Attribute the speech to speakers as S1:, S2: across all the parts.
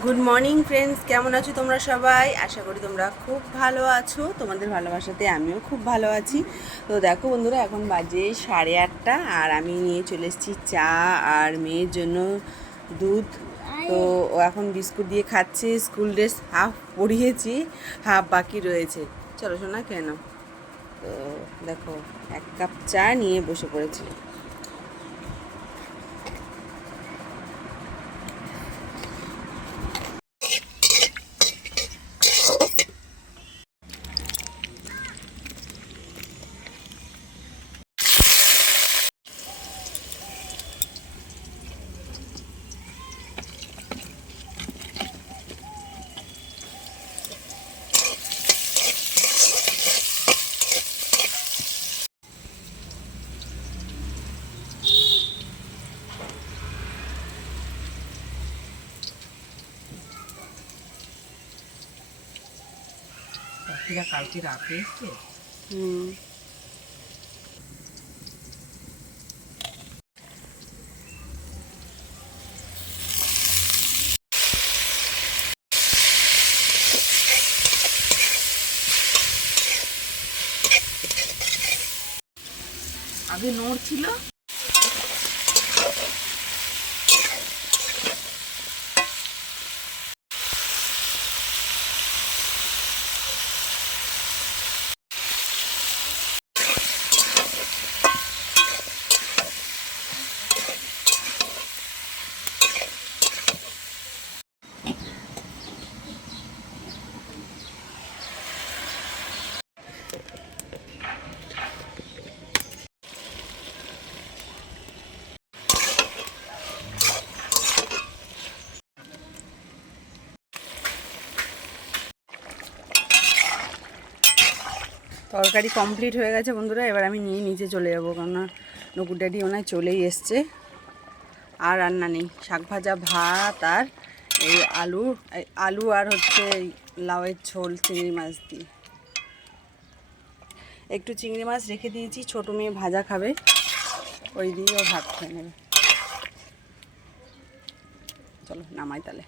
S1: Good morning friends কেমন আছো তোমরা সবাই? আশা করি তোমরা খুব ভালো আছো। তোমাদের ভালোবাসাতে আমিও খুব ভালো আছি। তো দেখো বন্ধুরা, এখন বাজে সাড়ে আটটা আর আমি নিয়ে চলে এসেছি চা আর মেয়ের জন্য দুধ। তো ও এখন বিস্কুট দিয়ে খাচ্ছে, স্কুল ড্রেস হাফ পরিয়েছি, হাফ বাকি রয়েছে। চলো শোনা কেন? তো দেখো, এক কাপ চা নিয়ে বসে পড়েছি।
S2: পাখিরা কালকে রাতে এসছে আগে নোড় ছিল
S1: তরকারি কমপ্লিট হয়ে গেছে বন্ধুরা, এবার আমি নিয়ে নিচে চলে যাব, কেননা নকুর ড্যাডি ওনায় চলেই এসছে। আর রান্না নেই, শাক ভাজা, ভাত আর এই আলু আলু আর হচ্ছে লাউয়ের ঝোল চিংড়ি মাছ দিয়ে। একটু চিংড়ি মাছ রেখে দিয়েছি, ছোটো মেয়ে ভাজা খাবে, ওই দিয়ে ও ভাত খেয়ে নেবে। চলো, নামাই তাহলে।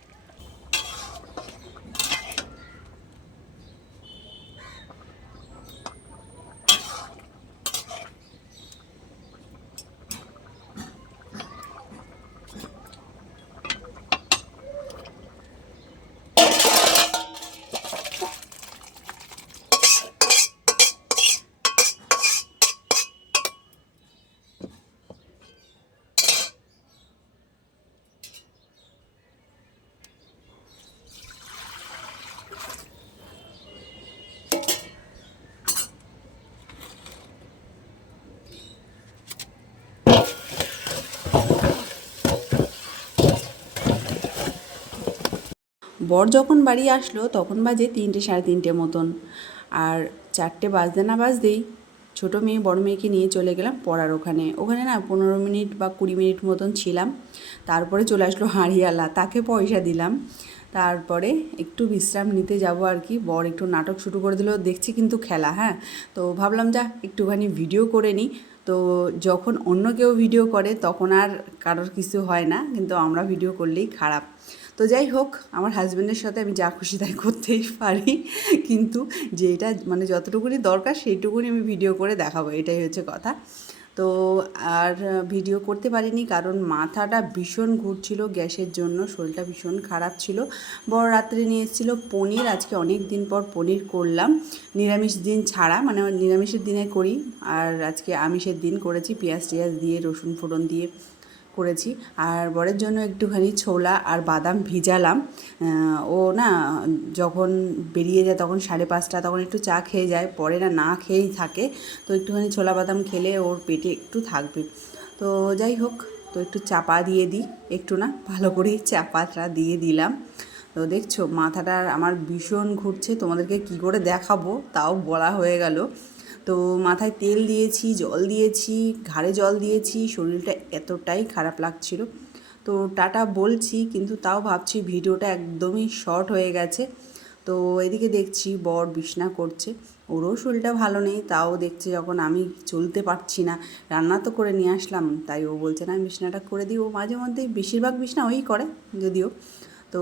S1: বর যখন বাড়ি আসলো, তখন বাজে তিনটে সাড়ে তিনটে মতন। আর চারটে বাজতে না বাজতেই ছোটো মেয়ে বড় মেয়েকে নিয়ে চলে গেলাম পড়ার ওখানে। ওখানে না পনেরো মিনিট বা কুড়ি মিনিট মতন ছিলাম। তারপরে চলে আসলো হাঁড়িয়ালা তাকে পয়সা দিলাম। তারপরে একটু বিশ্রাম নিতে যাব আর কি। বর একটু নাটক শুরু করে দিল, দেখছি কিন্তু খেলা হ্যাঁ? তো ভাবলাম, যা, একটুখানি ভিডিও করে নিই। তো যখন অন্য কেউ ভিডিও করে, তখন আর কারোর কিছু হয় না। কিন্তু আমরা ভিডিও করলেই খারাপ। তো যাই হোক, আমার হাজব্যান্ডের সাথে আমি যা খুশি তাই করতেই পারি। কিন্তু যেটা মানে যতটুকুনি দরকার সেইটুকুনি আমি ভিডিও করে দেখাবো, এটাই হচ্ছে কথা। তো আর ভিডিও করতে পারিনি কারণ মাথাটা ভীষণ ঘুরছিল গ্যাসের জন্য, শরীরটা ভীষণ খারাপ ছিল। বড় রাত্রে নিয়ে এসেছিল পনির, আজকে অনেক দিন পর পনির করলাম। নিরামিষ দিন ছাড়া মানে নিরামিষের দিনে করি। আর আজকে আমিষের দিন করেছি, পেঁয়াজ টিয়াজ দিয়ে, রসুন ফোড়ন দিয়ে। করেছি। আর বরের জন্য একটুখানি ছোলা আর বাদাম ভিজালাম। ও না, যখন বেরিয়ে যায় তখন সাড়ে পাঁচটা, তখন একটু চা খেয়ে যায়। পরে না না খেয়েই থাকে। তো একটুখানি ছোলা বাদাম খেলে ওর পেটে একটু থাকবে। তো যাই হোক, তো একটু চাপা দিয়ে দিই। একটু না, ভালো করেই চাপাটা দিয়ে দিলাম। তো দেখছ, মাথাটা আমার ভীষণ ঘুরছে। তোমাদেরকে কি করে দেখাবো, তাও বলা হয়ে গেল। তো মাথায় তেল দিয়েছি, জল দিয়েছি, ঘাড়ে জল দিয়েছি, শরীরটা এতটাই খারাপ লাগছিল। তো টাটা বলছি, কিন্তু তাও ভাবছি ভিডিওটা একদমই শর্ট হয়ে গেছে। তো এদিকে দেখছি বর বিছনা করছে। ওরও শরীরটা ভালো নেই, তাও দেখছে যখন আমি চলতে পারছি না। রান্না তো করে নিয়ে আসলাম, তাই ও বলছে, না, আমি বিছনাটা করে দিই। ও মাঝে মধ্যে বেশিরভাগ বিছনা ওই করে, যদিও। তো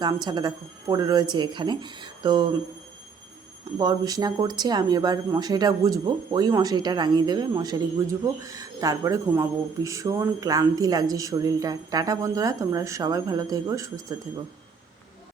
S1: গামছাটা দেখো, পড়ে রয়েছে এখানে। তো বর বিছনা করছে, আমি এবার মশারিটা গুজবো। ওই মশারিটা রাঙিয়ে দেবে, মশারি গুজবো। তারপরে ঘুমাবো। ভীষণ ক্লান্তি লাগছে শরীরটা। টাটা বন্ধুরা, তোমরা সবাই ভালো থেকো, সুস্থ থেকো।